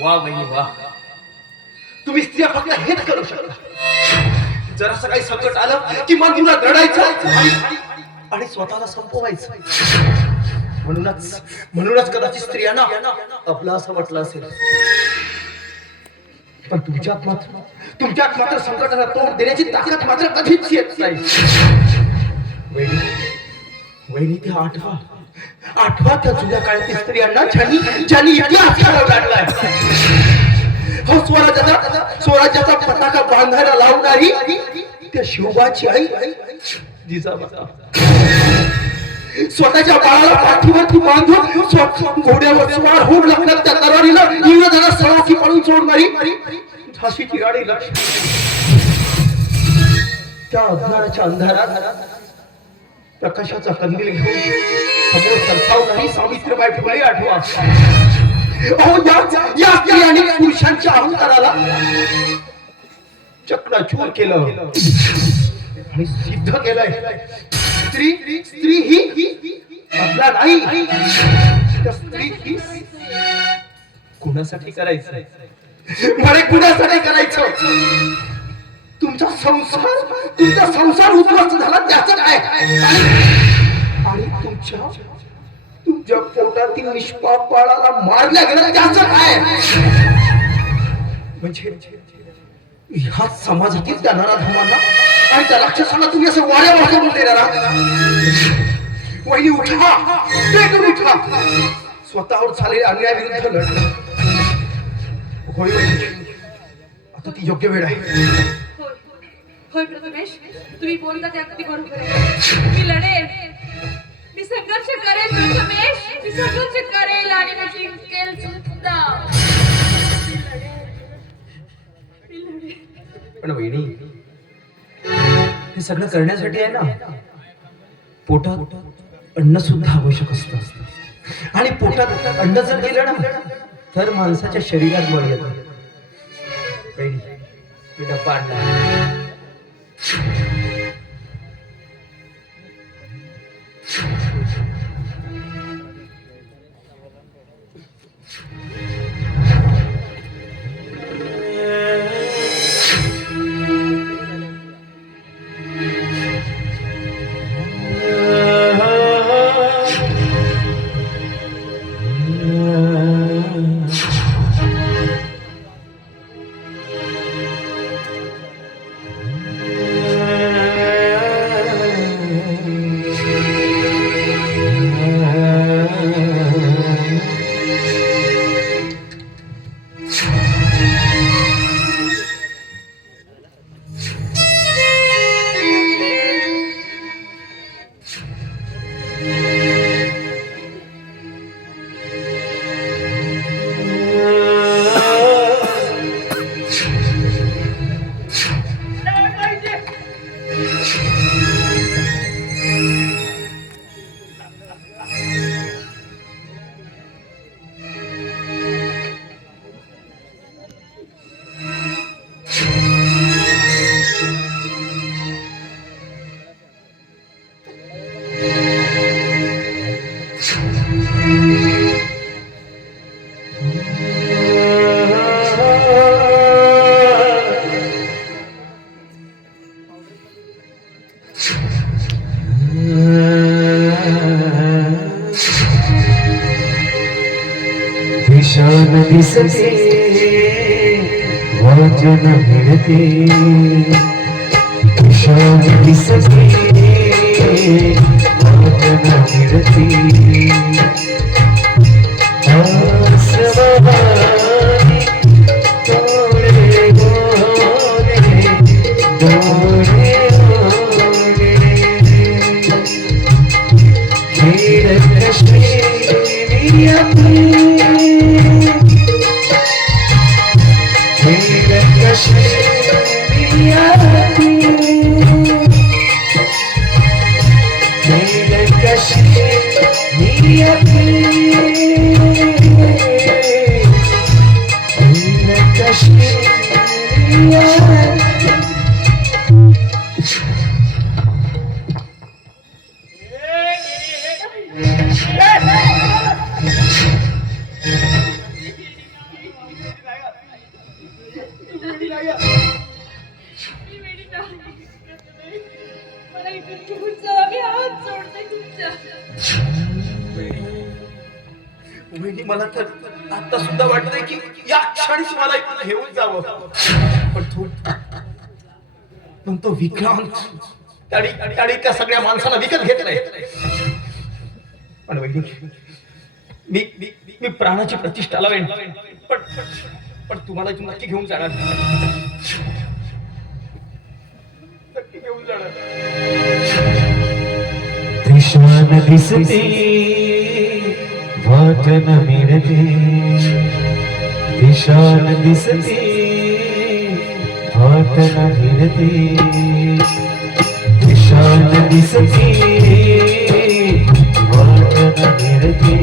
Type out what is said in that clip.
वा बहिणी वा, तुम्ही स्त्रिया फक्त हेच करू शकता. जरासं काही संकट आलं की मन तुला रडायचं आणि स्वतःला संपवायचं. म्हणूनच कदाचित स्त्रियांना आपलं असं म्हटलं असेल. पण तुमच्यात मात्र संकटाला तोंड देण्याची ताकद मात्र कधीच येत नाही. वहिनी ते आठवा त्या जुन्या काळातील स्त्रियांना ज्यांनी इतिहास काढलाय. हो, स्वराज्याचा पताका बांधायला लावणारी त्या शिवबाची आई जिजाबाई. स्वतःच्या बाळाला पाठीवरती बांधून घोड्यावर स्वार होऊन लागतात त्या तलवारीला इंग्रजांना सळाकी पळून सोडणारी झाशीची राणी लक्ष्मी. त्या अज्ञानाच्या अंधारात प्रकाशाचा कंदील घेऊन समोर सरसावणारी सावित्रीबाई फुले आठवा. या स्त्रियांनी पुरुषांच्या अहंकाराला चकनाचूर केलं आणि सिद्ध केलंय. स्त्री ही आपला नाही, त्या स्त्री ही कुणासाठी करायचं? कुणासाठी करायचं? तुमचा संसार उद्ध्वस्त झाला त्याचं काय? आणि तुमच्या पोटातील निष्पाप बाळाला मारल्या गेलं त्याचं काय? म्हणजे ह्या समाजातील त्या नराधमांना आणि त्या राक्षसांना तुम्ही असं वाऱ्या वाजवून देणार आहात? वहिनी उठा, पेटून उठा, स्वतःवर झालेल्या अन्यायाविरुद्ध लढा. होय वहिनी, आता ती योग्य वेळ आहे. होय प्रथमेश, तुम्ही बोलता ते अगदी बरोबर आहे. मी लढेल, मी संघर्ष करेल प्रथमेश, मी संघर्ष करेल आणि मी जिंकेल सुद्धा. पण वहिनी, हे सगळं करण्यासाठी आहे ना, पोटात अन्न सुद्धा आवश्यक असतं. आणि पोटात अन्न जर गेलं ना तर माणसाच्या शरीरात बळ येतं. वहिनी, मी डब्बा आणला. दिशान दिसते वाचन मिळते, दिशान दिसते वाचन मिळते. आसमानी तोडे गोरे दोरे ओरे, खेळ कश्मीरी आपली Kashmir, कशी नियती कशी नियती मी वेडी नाही. मला इथून घेऊन चला. मी हात जोडते तुमच्या. वहिनी, मला तर आता सुद्धा वाटतंय की या क्षणीच मला इथून घेऊन जावं. पण तो विक्रांत त्याने त्या सगळ्या माणसाला विकत घेतलंय. पण वहिनी, मी प्राणाची प्रतिष्ठा लावेन, पण तुम्हाला इथून नक्की घेऊन जाणार. नक्की घेऊन जाणार. त्रिशान दिसते वाटन मिळते त्रिशान दिसते वाटन मिळते त्रिशान दिसते वाटन मिळते